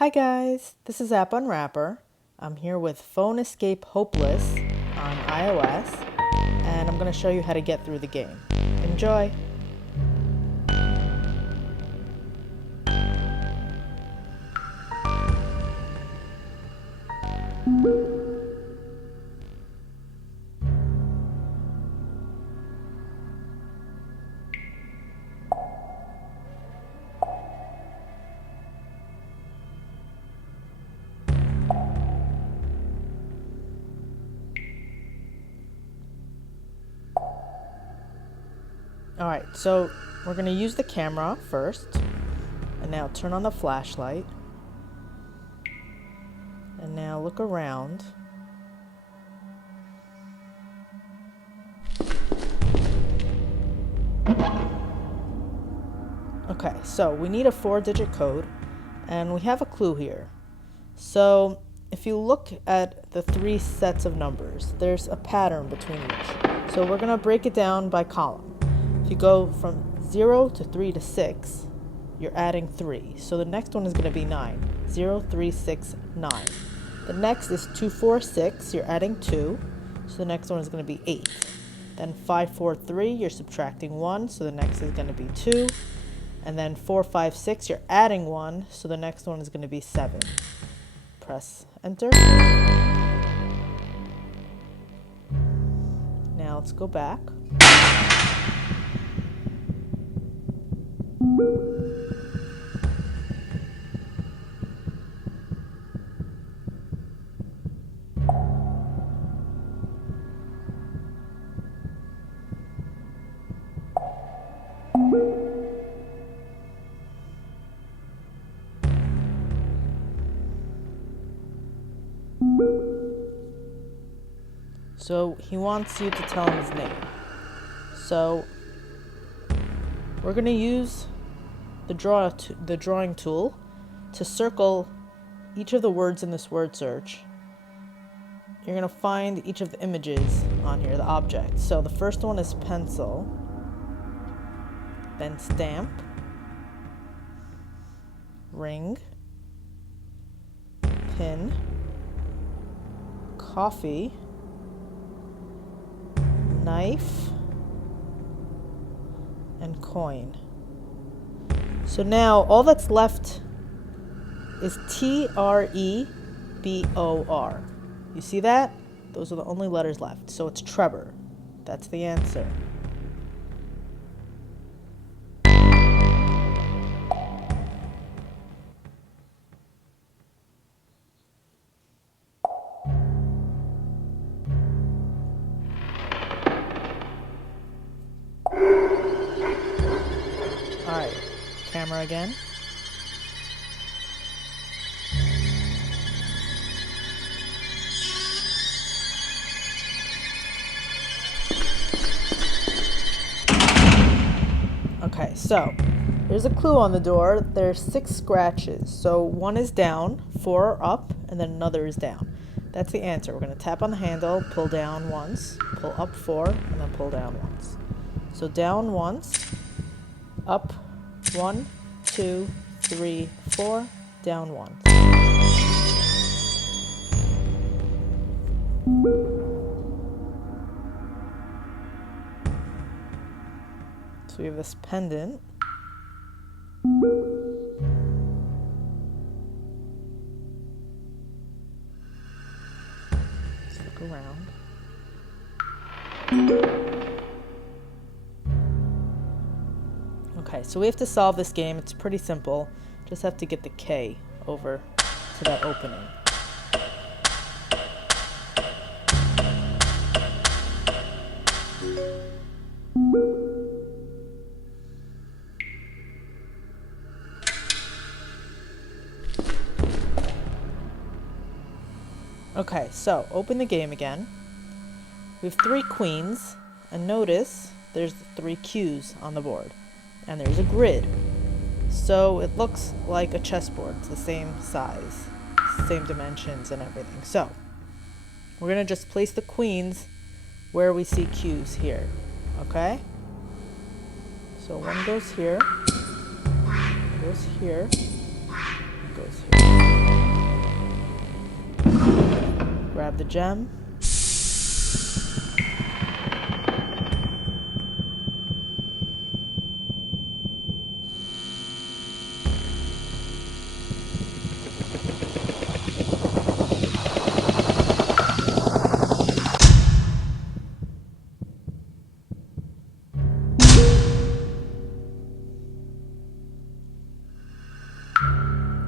Hi guys, this is App Unwrapper. I'm here with Phone Escape Hopeless on iOS, and I'm going to show you how to get through the game. Enjoy! Alright, so we're going to use the camera first, and now turn on the flashlight, and now look around. Okay, so we need a 4-digit code, and we have a clue here. So if you look at the 3 sets of numbers, there's a pattern between each. So we're going to break it down by column. If you go from 0 to 3 to 6, you're adding 3. So the next one is going to be 9. 0, 3, 6, 9. The next is 2, 4, 6. You're adding 2. So the next one is going to be 8. Then 5, 4, 3. You're subtracting 1. So the next is going to be 2. And then 4, 5, 6. You're adding 1. So the next one is going to be 7. Press enter. Now let's go back. So he wants you to tell him his name. So we're going to use the drawing tool to circle each of the words in this word search. You're going to find each of the images on here, the objects. So the first one is pencil, then stamp, ring, pin, coffee, knife, and coin. So now all that's left is T-R-E-B-O-R. You see that? Those are the only letters left. So it's Trevor. That's the answer. Alright, camera again. Okay, so there's a clue on the door. There's 6 scratches. So 1 is down, 4 are up, and then another is down. That's the answer. We're going to tap on the handle, pull down once, pull up 4, and then pull down once. So down once, up 1, 2, 3, 4, down 1. So we have this pendant. Let's look around. Okay, so we have to solve this game. It's pretty simple. Just have to get the K over to that opening. Okay, so open the game again. We have 3 queens, and notice there's 3 Qs on the board. And there's a grid. So it looks like a chessboard. It's the same size, same dimensions and everything. So we're going to just place the queens where we see Qs here. Okay? So 1 goes here, goes here, goes here. grab the gem.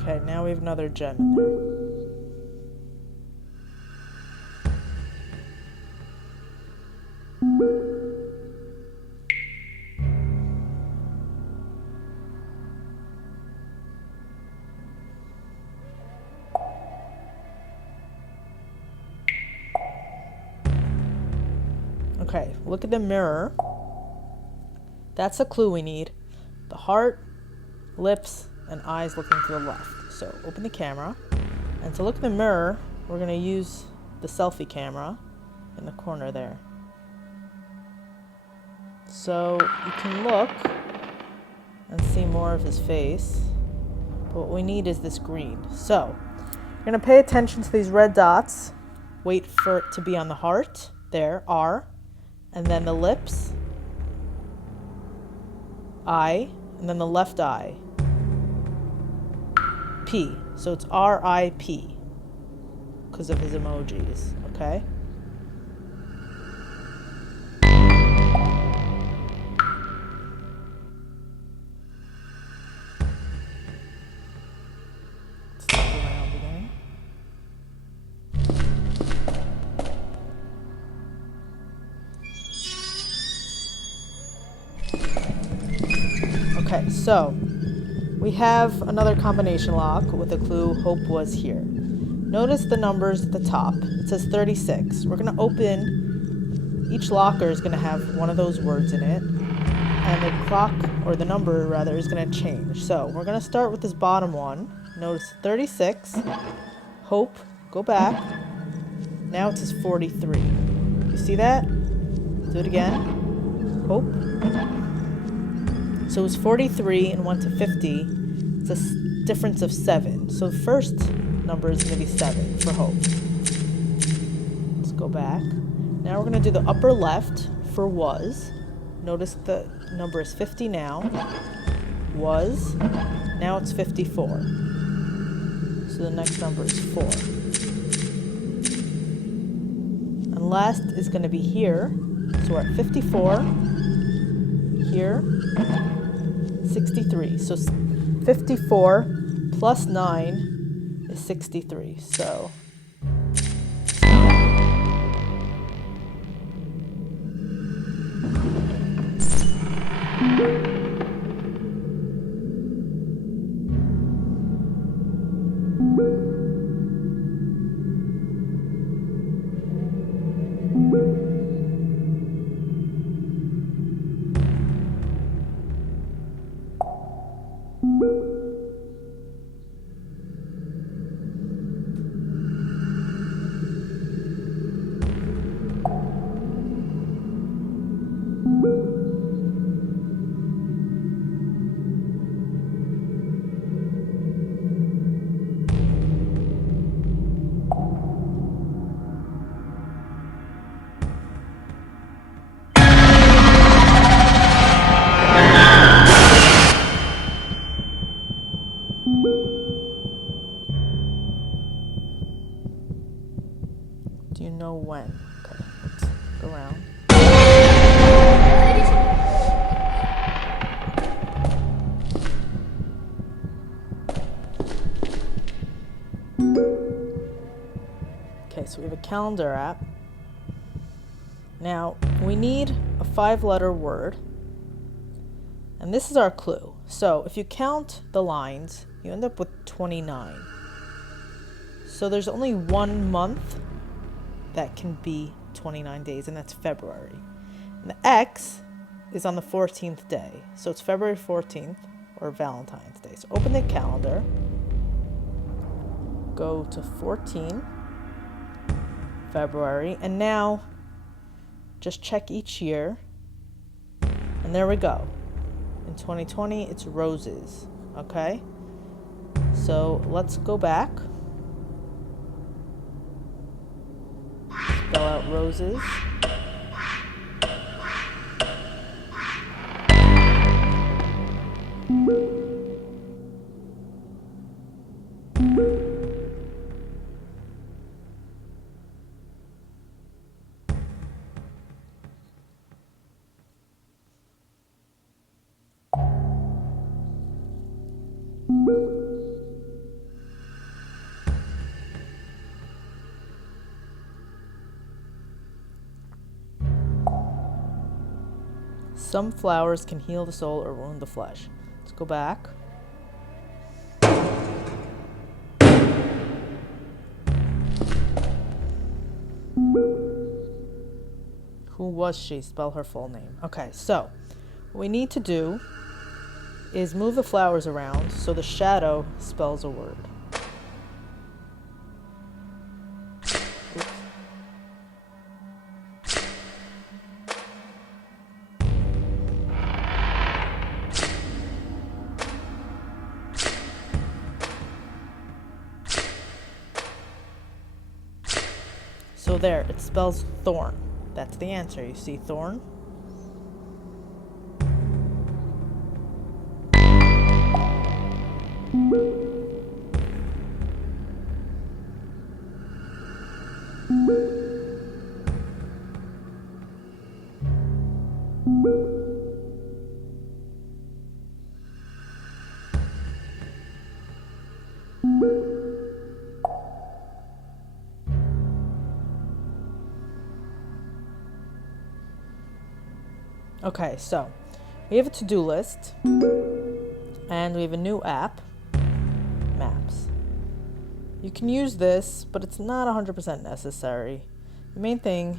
Okay, now we have another gem in there. Okay, look at the mirror. That's a clue we need. The heart, lips, and eyes looking to the left. So open the camera. And to look in the mirror, we're going to use the selfie camera in the corner there. So you can look and see more of his face. But what we need is this green. So you're going to pay attention to these red dots. Wait for it to be on the heart. There, R. And then the lips, I. And then the left eye, P. So it's R-I-P because of his emojis, okay? Let's look around again. Okay, so we have another combination lock with a clue, Hope was here. Notice the numbers at the top. It says 36. We're going to open, each locker is going to have one of those words in it, and the clock, or the number rather, is going to change. So we're going to start with this bottom one. Notice 36, Hope, go back. Now it says 43. You see that? Do it again. Hope. So it was 43 and went to 50. It's a difference of 7. So the first number is going to be 7 for Hope. Let's go back. Now we're going to do the upper left for was. Notice the number is 50 now. Was. Now it's 54. So the next number is 4. And last is going to be here. So we're at 54. Here. 63. So 54 plus 9 is 63. So do you know when? Okay, let's go around. Okay, so we have a calendar app. Now, we need a 5-letter word. And this is our clue. So, if you count the lines, you end up with 29. So there's only one month that can be 29 days, and that's February. And the X is on the 14th day. So it's February 14th or Valentine's Day. So open the calendar. Go to 14, February, and now just check each year. And there we go. In 2020, it's roses, okay? So let's go back. spell out roses. Some flowers can heal the soul or wound the flesh. Let's go back. Who was she? Spell her full name. Okay, so what we need to do is move the flowers around so the shadow spells a word. Oops. So there, it spells thorn. That's the answer. You see thorn? Okay, so we have a to-do list and we have a new app, Maps. You can use this, but it's not 100% necessary. The main thing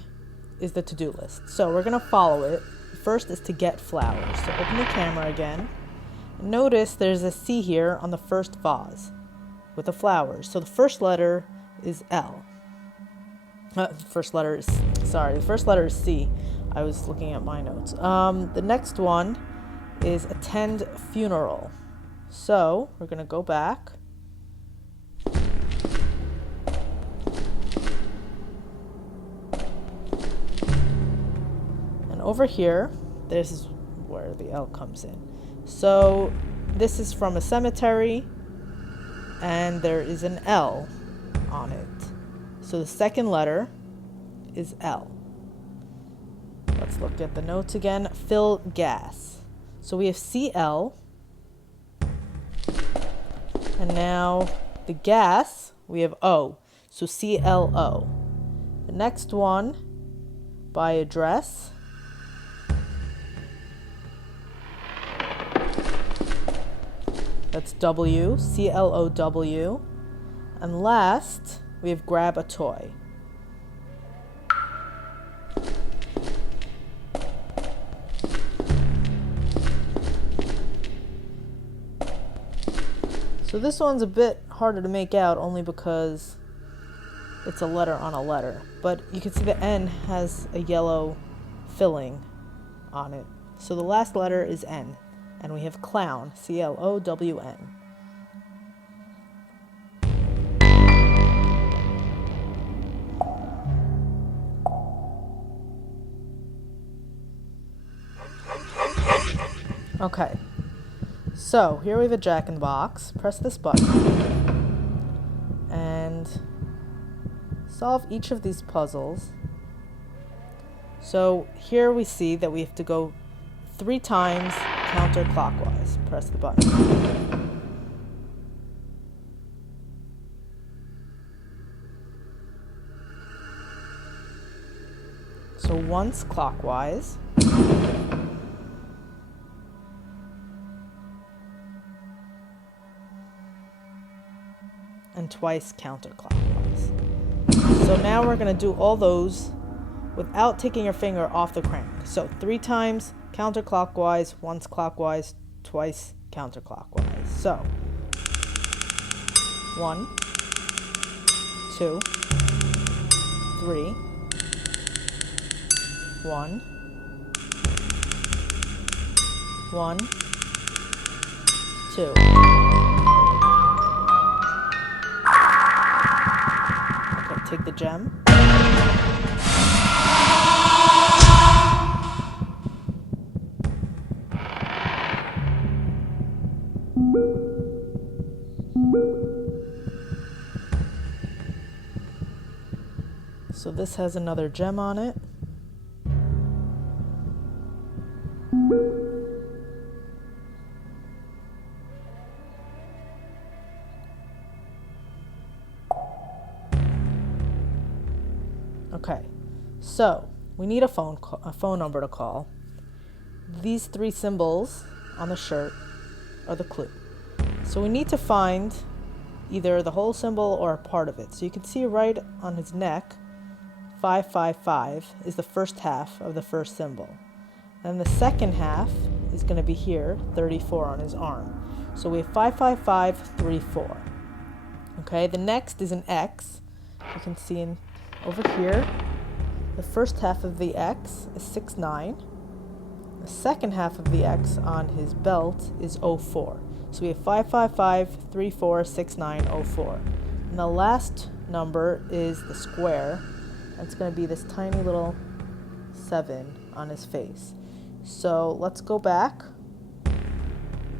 is the to-do list. So we're gonna follow it. First is to get flowers. So open the camera again. Notice there's a C here on the first vase with the flowers. So the first letter is L. The first letter is C. I was looking at my notes. The next one is attend funeral. So we're gonna go back. And over here, this is where the L comes in. So this is from a cemetery and there is an L on it. So the second letter is L. Let's look at the notes again. Fill gas. So we have CL. And now the gas, we have O. So CLO. The next one, by address. That's W, CLOW. And last, we have grab a toy. So this one's a bit harder to make out only because it's a letter on a letter. But you can see the N has a yellow filling on it. So the last letter is N. And we have clown, CLOWN. Okay. So here we have a Jack-in-the-Box. Press this button and solve each of these puzzles. So here we see that we have to go 3 times counterclockwise. Press the button. So once clockwise. And twice counterclockwise. So now we're going to do all those without taking your finger off the crank. So 3 times counterclockwise, once clockwise, twice counterclockwise. So 1, 2, 3, 1, 1, 2. Take the gem. So this has another gem on it. Okay, so we need a phone number to call. These three symbols on the shirt are the clue. So we need to find either the whole symbol or a part of it. So you can see right on his neck, 555 is the first half of the first symbol. And the second half is going to be here, 34 on his arm. So we have 55534. Okay, the next is an X. You can see over here, the first half of the X is 69. The second half of the X on his belt is 04. So we have 555346904. And the last number is the square. It's going to be this tiny little 7 on his face. So let's go back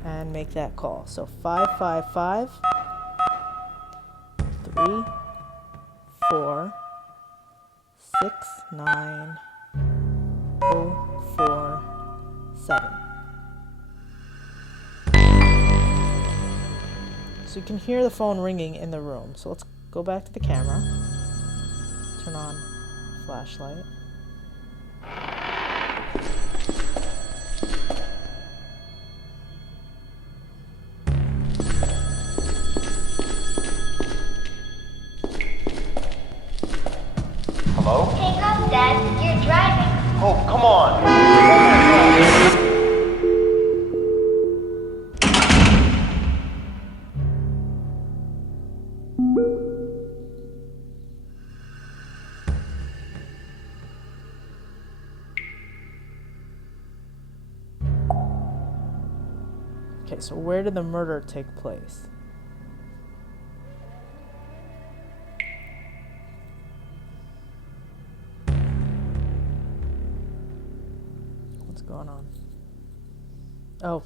and make that call. So 555 3 4 6 9 0 4 7. So you can hear the phone ringing in the room. So let's go back to the camera. Turn on flashlight. Hello? Hang up, Dad. You're driving. Oh, come on. Okay, so where did the murder take place? What's going on? Oh.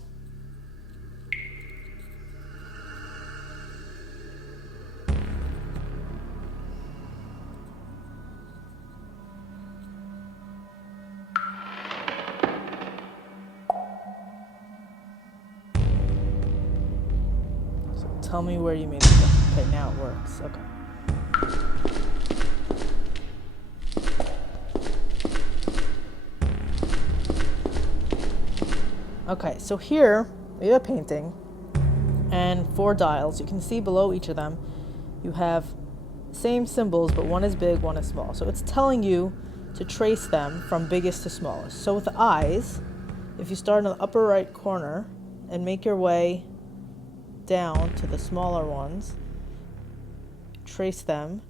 Tell me where you made it. Okay, now it works. Okay. Okay, so here we have a painting and 4 dials. You can see below each of them you have same symbols, but one is big, one is small. So it's telling you to trace them from biggest to smallest. So with the eyes, if you start in the upper right corner and make your way down to the smaller ones, trace them,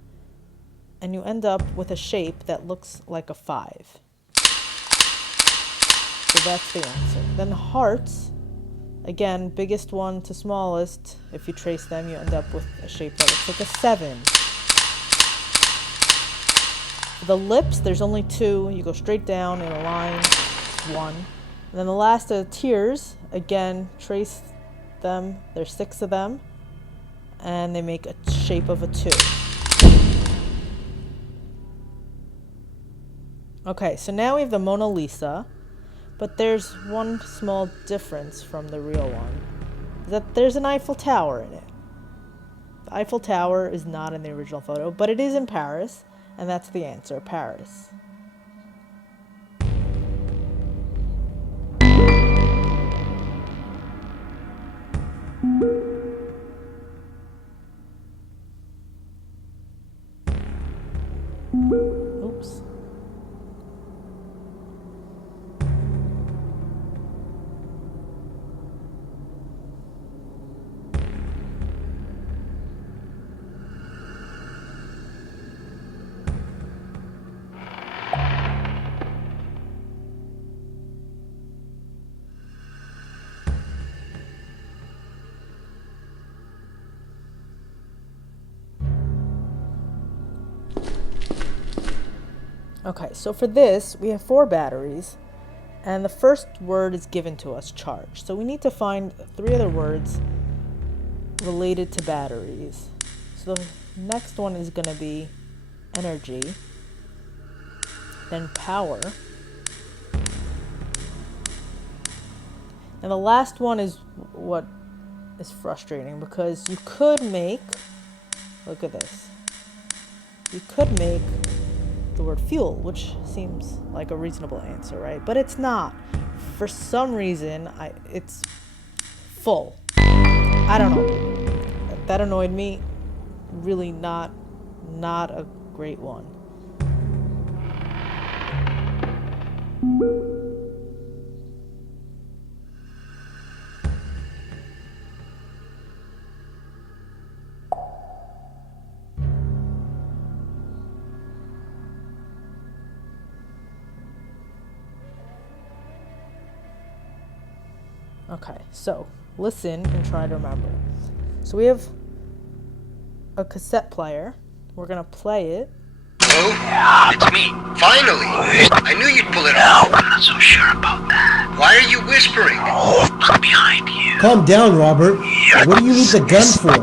and you end up with a shape that looks like a 5. So that's the answer. Then hearts, again, biggest one to smallest, if you trace them, you end up with a shape that looks like a 7. For the lips, there's only 2. You go straight down in a line, 1. And then the last are tears, again, trace them, there's 6 of them, and they make a shape of a 2. Okay, so now we have the Mona Lisa, but there's one small difference from the real one, is that there's an Eiffel Tower in it. The Eiffel Tower is not in the original photo, but it is in Paris, and that's the answer, Paris. Oops. Okay, so for this, we have 4 batteries, and the first word is given to us, charge. So we need to find 3 other words related to batteries. So the next one is going to be energy, then power. And the last one is what is frustrating, because you could make, look at this, you could make the word fuel, which seems like a reasonable answer, right? But it's not. For some reason, it's full. I don't know. That annoyed me. Really not a great one. Okay, so listen and try to remember. So we have a cassette player. We're gonna play it. Hello? Yeah, it's me. Finally! I knew you'd pull it off. I'm not so sure about that. Why are you whispering? Look behind you. Calm down, Robert. What do you need the gun for?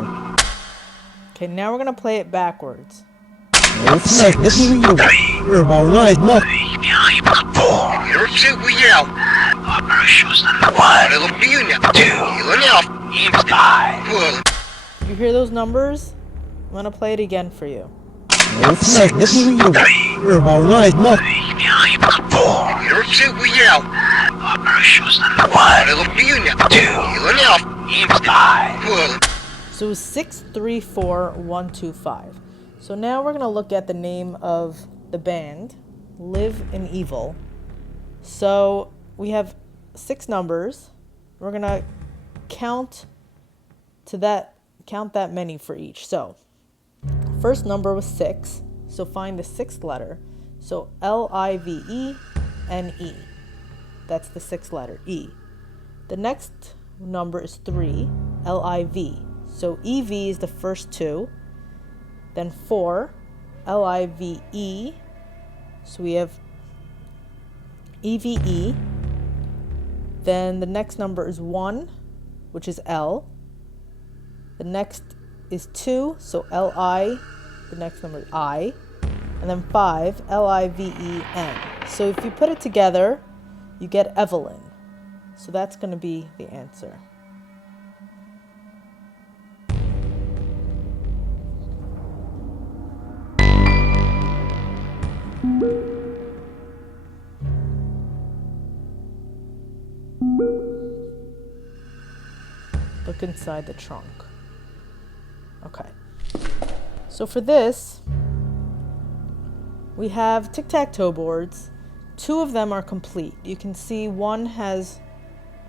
Okay, now we're gonna play it backwards. You hear those numbers? I'm gonna play it again for you. So 634125. So now we're gonna look at the name of the band, Live in Evil. So we have 6 numbers. We're gonna count that many for each. So first number was 6. So find the 6th letter. So Livene. That's the 6th letter, E. The next number is 3, Liv. So EV is the first 2. Then 4, Live. So we have EVE. Then the next number is 1, which is L. The next is 2, so Li. The next number is I. And then 5, Liven. So if you put it together, you get Evelyn. So that's going to be the answer. Look inside the trunk. Okay. So for this, we have tic-tac-toe boards. 2 of them are complete. You can see one has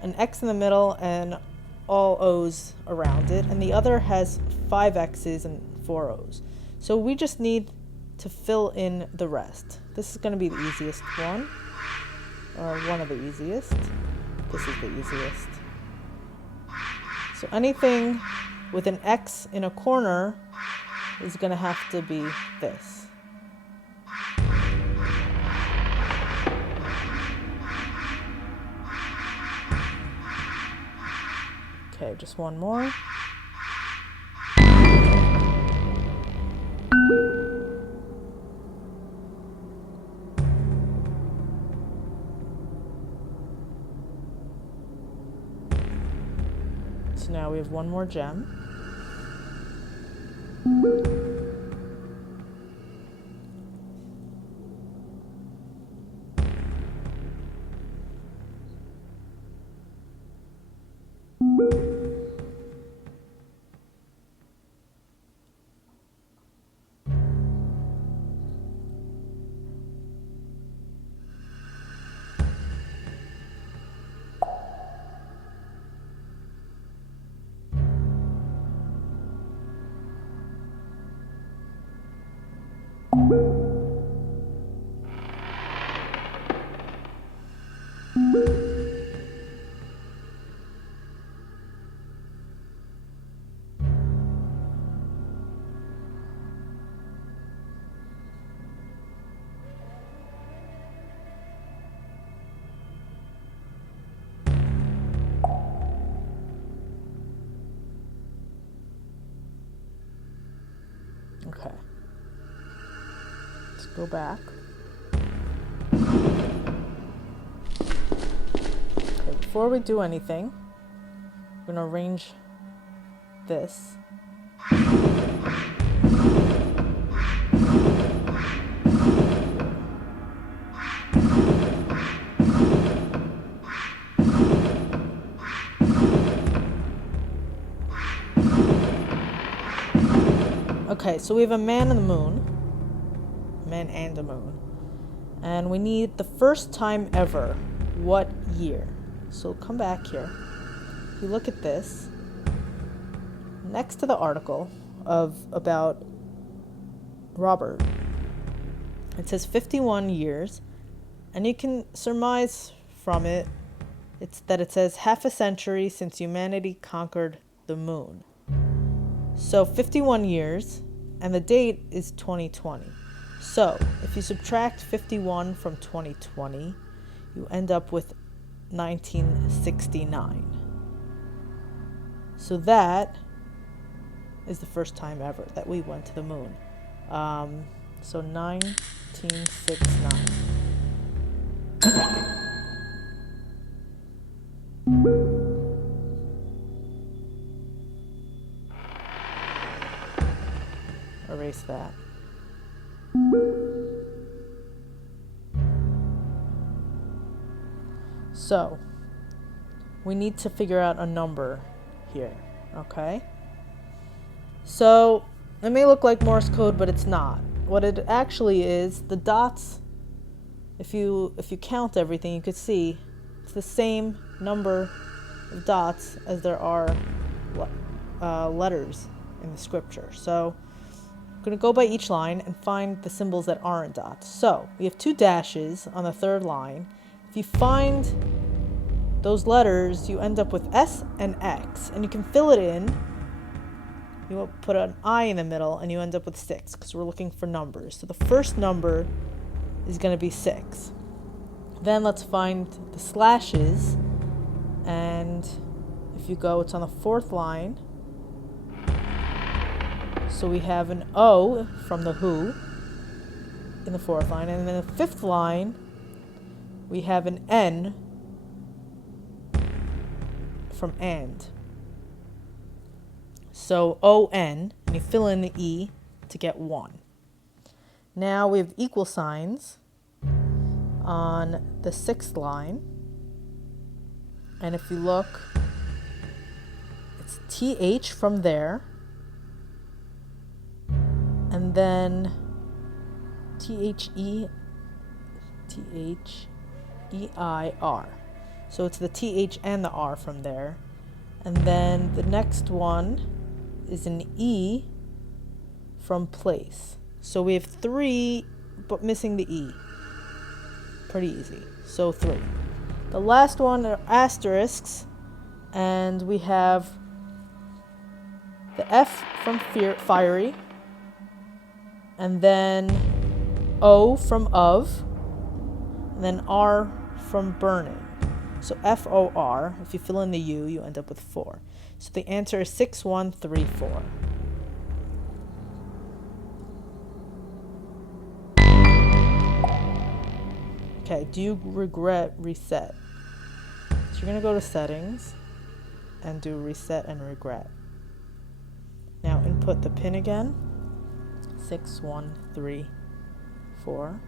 an X in the middle and all O's around it, and the other has 5 X's and 4 O's. So we just need to fill in the rest. This is going to be the easiest one, or one of the easiest. This is the easiest. So anything with an X in a corner is going to have to be this. Okay, just one more. So now we have one more gem. Okay. Let's go back. Okay, before we do anything, we're going to arrange this. Okay, so we have a man and the moon. Man and a moon. And we need the first time ever. What year? So come back here. If you look at this, next to the article about Robert, it says 51 years, and you can surmise from it that it says half a century since humanity conquered the moon. So 51 years, and the date is 2020. So if you subtract 51 from 2020, you end up with 1969. So that is the first time ever that we went to the moon. So 1969. Erase that. So, we need to figure out a number here, okay? So, it may look like Morse code, but it's not. What it actually is, the dots, if you count everything, you could see it's the same number of dots as there are letters in the scripture. So, I'm going to go by each line and find the symbols that aren't dots. So, we have 2 dashes on the third line. If you find those letters, you end up with S and X, and you can fill it in. You will put an I in the middle, and you end up with 6, because we're looking for numbers. So the first number is going to be 6. Then let's find the slashes, and if you go, it's on the 4th line. So we have an O from the Who in the 4th line, and then the 5th line, we have an N from and. So O-N, and you fill in the E to get 1. Now we have equal signs on the 6th line. And if you look, it's TH from there. And then T-H-E-I-R. So it's the TH and the R from there. And then the next one is an E from place. So we have 3, but missing the E. Pretty easy. So 3. The last one are asterisks. And we have the F from fiery. And then O from of. And then R from burning. So F-O-R, if you fill in the U, you end up with 4. So the answer is 6134. Okay, do you regret reset? So you're going to go to settings and do reset and regret. Now input the PIN again. 6134.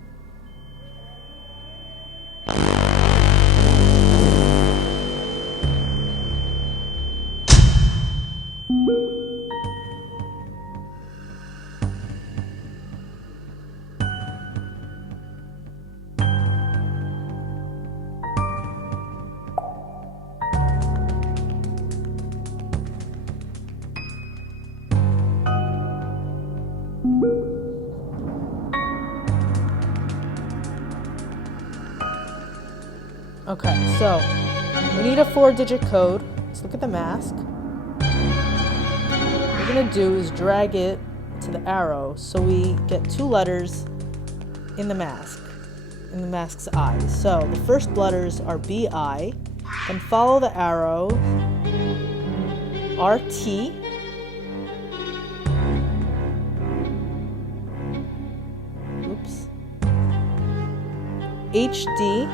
Okay, so we need a 4-digit code. Let's look at the mask. What we're going to do is drag it to the arrow so we get 2 letters in the mask's eyes. So the first letters are B-I, then follow the arrow, R-T, HD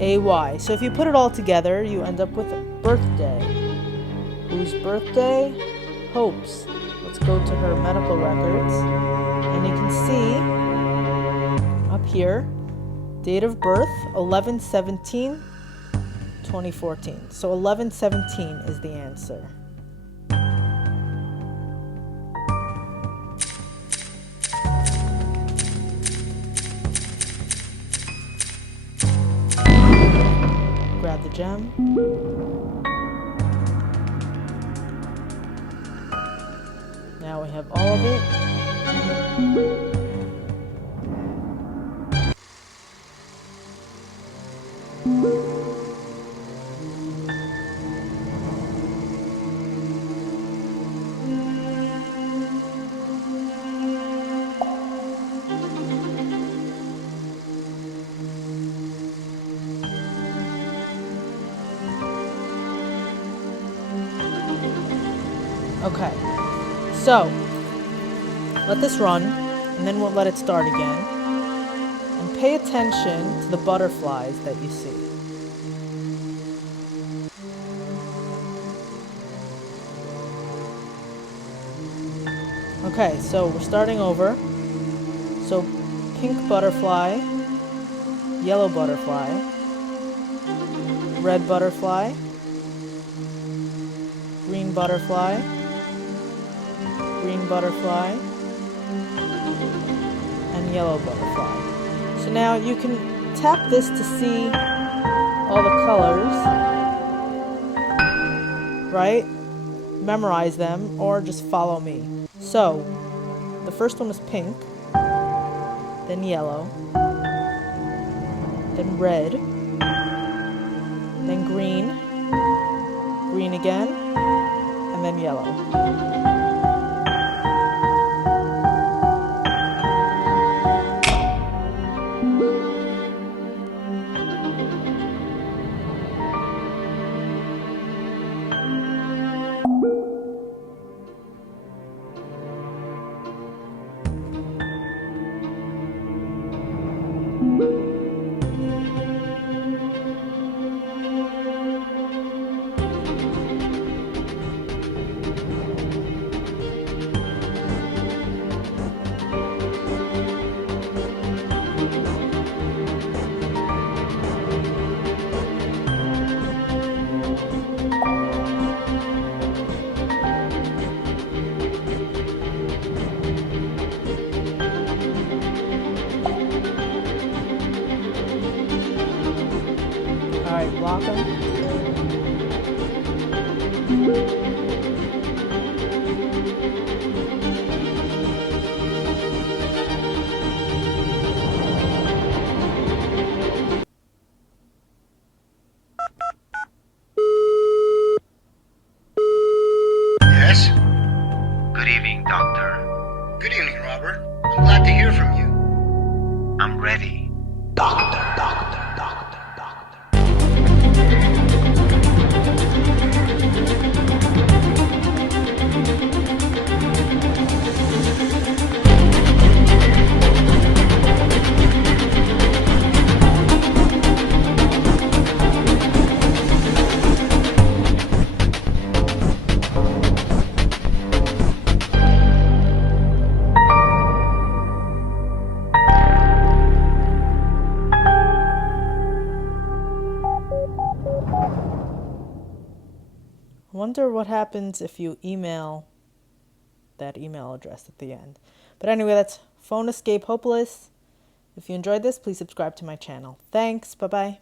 AY. So if you put it all together, you end up with a birthday. Whose birthday? Hope's. Let's go to her medical records. And you can see up here, date of birth, 11/17/2014. So 11/17 is the answer. Grab the gem. Now we have all of it. Okay, so let this run, and then we'll let it start again. And pay attention to the butterflies that you see. Okay, so we're starting over. So pink butterfly, yellow butterfly, red butterfly, green butterfly, green butterfly, and yellow butterfly. So now you can tap this to see all the colors, right? Memorize them or just follow me. So the first one was pink, then yellow, then red, then green, green again, and then yellow. Alright, block them. Yes? Good evening, Doctor. Good evening, Robert. I'm glad to hear from you. I'm ready. Doctor. Wonder what happens if you email that email address at the end. But anyway, that's Phone Escape Hopeless. If you enjoyed this, please subscribe to my channel. Thanks. Bye-bye.